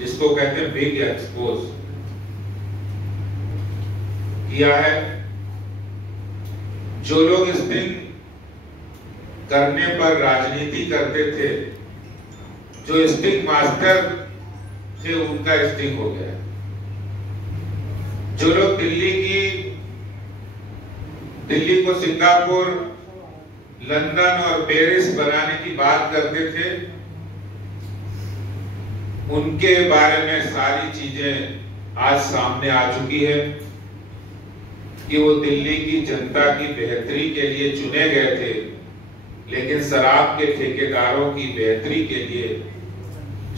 जिसको कहते हैं बिग एक्सपोज किया है। जो लोग स्टिंग करने पर राजनीति करते थे, जो स्टिंग मास्टर थे, उनका स्टिंग हो गया। जो लोग दिल्ली को सिंगापुर, लंदन और पेरिस बनाने की बात करते थे, उनके बारे में सारी चीजें आज सामने आ चुकी है कि वो दिल्ली की जनता की बेहतरी के लिए चुने गए थे, लेकिन शराब के ठेकेदारों की बेहतरी के लिए,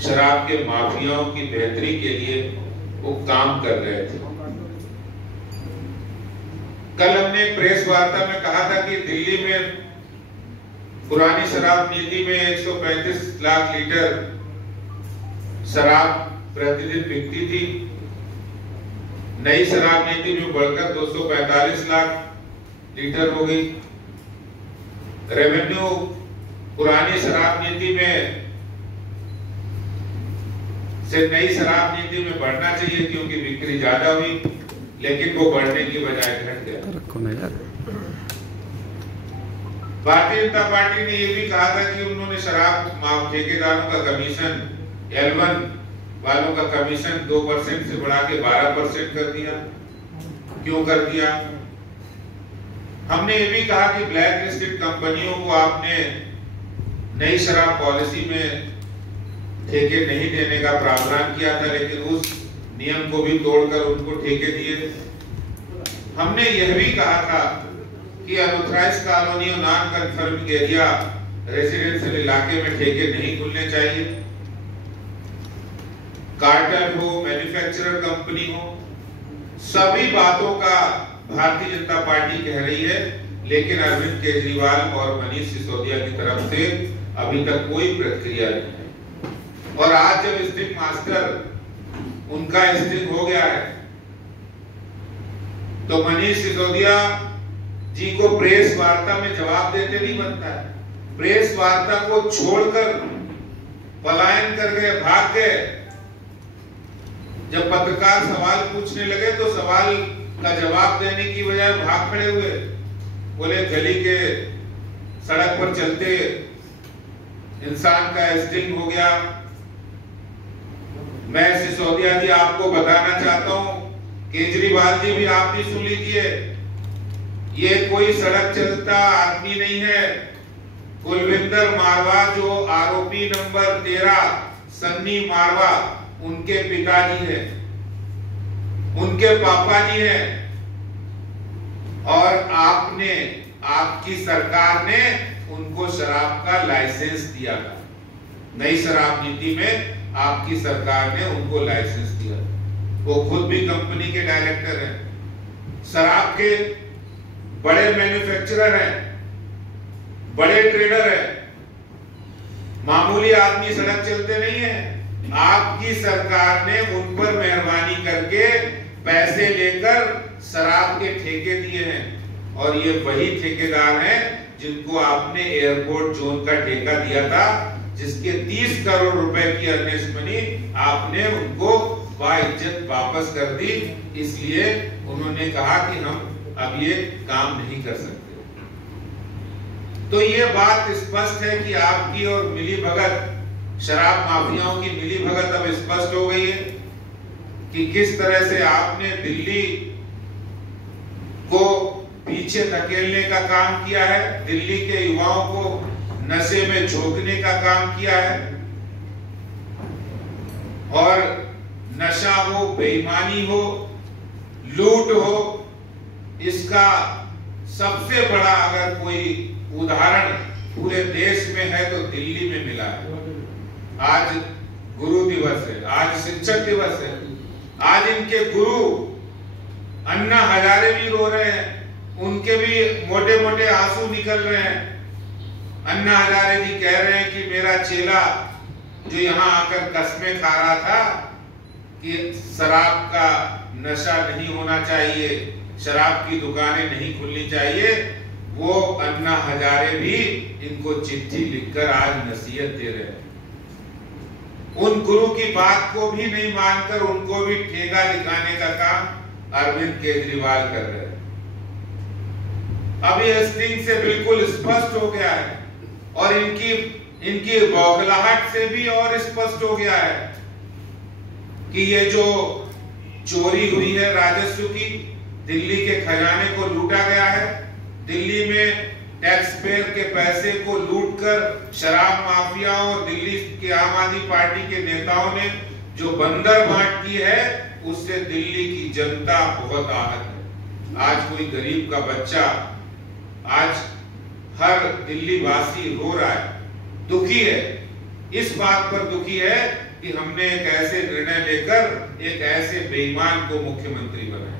शराब के माफियाओं की बेहतरी के लिए वो काम कर रहे थे। कल हमने एक प्रेस वार्ता में कहा था कि दिल्ली में पुरानी शराब नीति में 135 लाख लीटर शराब प्रतिदिन बिकती थी। नई शराब नीति में बढ़कर 245 लाख लीटर हो गई। रेवेन्यू पुरानी शराब नीति में से नई शराब नीति में बढ़ना चाहिए क्योंकि बिक्री ज्यादा हुई, लेकिन वो बढ़ने की बजाय घट गया। भारतीय जनता पार्टी ने ये भी कहा था कि उन्होंने शराब ठेकेदारों का कमीशन, L1 वालों का कमीशन 2% से बढ़ा के 12% कर दिया। क्यों कर दिया? हमने ये भी कहा कि ब्लैक लिस्टेड कंपनियों को आपने नई शराब पॉलिसी में ठेके नहीं देने का प्रावधान किया था, लेकिन उस नियम को भी तोड़कर उनको ठेके दिए। हमने यह भी कहा था कि अनऑथराइज्ड कॉलोनी और नॉन कन्फर्मिंग एरिया रेजिडेंशियल इलाके में ठेके नहीं खुलने चाहिए। कार्टेल हो, मैन्युफैक्चरर कंपनी हो, सभी बातों का भारतीय जनता पार्टी कह रही है, लेकिन अरविंद केजरीवाल और मनीष सिसोदिया की तरफ से अभी तक कोई प्रतिक्रिया नहीं है। और आज जब स्टिंग मास्टर उनका स्टिंग हो गया है, तो मनीष सिसोदिया जी को प्रेस वार्ता में जवाब देते नहीं बनता है। प्रेस वार्ता को छोड़कर पलायन कर गए, भाग गए। जब पत्रकार सवाल पूछने लगे तो सवाल का जवाब देने की बजाय भाग खड़े हुए। बोले गली के सड़क पर चलते इंसान का स्टिंग हो गया। मैं सिसोदिया जी आपको बताना चाहता हूं, केजरीवाल जी भी आप भी सुन लीजिए, ये कोई सड़क चलता आदमी नहीं है। कुलविंदर मारवा जो आरोपी नंबर 13 सन्नी मारवा, उनके पिताजी हैं, उनके पापा जी हैं। और आपने, आपकी सरकार ने उनको शराब का लाइसेंस दिया था। नई शराब नीति में आपकी सरकार ने उनको लाइसेंस दिया। वो खुद भी कंपनी के डायरेक्टर हैं, शराब के बड़े मैन्युफैक्चरर हैं, बड़े ट्रेडर हैं। मामूली आदमी सड़क चलते नहीं है। आपकी सरकार ने उन पर मेहरबानी करके पैसे लेकर शराब के ठेके दिए हैं, और ये वही ठेकेदार हैं जिनको आपने एयरपोर्ट जोन का ठेका दिया था, जिसके 30 करोड़ रुपए की अर्नेस्ट मनी आपने उनको बाइज्जत वापस कर दी। इसलिए उन्होंने कहा कि हम अब ये काम नहीं कर सकते। तो ये बात स्पष्ट है कि आपकी और मिलीभगत, शराब माफियाओं की मिलीभगत अब स्पष्ट हो गई है कि किस तरह से आपने दिल्ली को पीछे धकेलने का काम किया है, दिल्ली के युवाओं को नशे में झोंकने का काम किया है। और नशा हो, बेईमानी हो, लूट हो, इसका सबसे बड़ा अगर कोई उदाहरण पूरे देश में है तो दिल्ली में मिला है। आज गुरु दिवस है, आज शिक्षक दिवस है, आज इनके गुरु अन्ना हजारे भी रो रहे हैं, उनके भी मोटे मोटे आंसू निकल रहे हैं। अन्ना हजारे जी कह रहे हैं कि मेरा चेला जो यहाँ आकर कस्में खा रहा था कि शराब का नशा नहीं होना चाहिए, शराब की दुकानें नहीं खुलनी चाहिए, वो अन्ना हजारे भी इनको चिट्ठी लिखकर आज नसीहत दे रहे हैं। उन गुरु की बात को भी नहीं मानकर उनको भी ठेंगा दिखाने का काम अरविंद केजरीवाल कर रहे हैं। अभी स्टिंग से बिल्कुल स्पष्ट हो गया है और इनकी बौखलाहट से भी और स्पष्ट हो गया है कि ये जो चोरी हुई है राजस्व की, दिल्ली के खजाने को लूटा गया है, दिल्ली में टैक्स पेयर के पैसे को लूटकर शराब माफिया और दिल्ली के आम आदमी पार्टी के नेताओं ने जो बंदर बांट की है, उससे दिल्ली की जनता बहुत आहत है। आज कोई गरीब का बच्चा, आज हर दिल्ली वासी रो रहा है, दुखी है, इस बात पर दुखी है कि हमने एक ऐसे निर्णय लेकर एक ऐसे बेईमान को मुख्यमंत्री बनाया।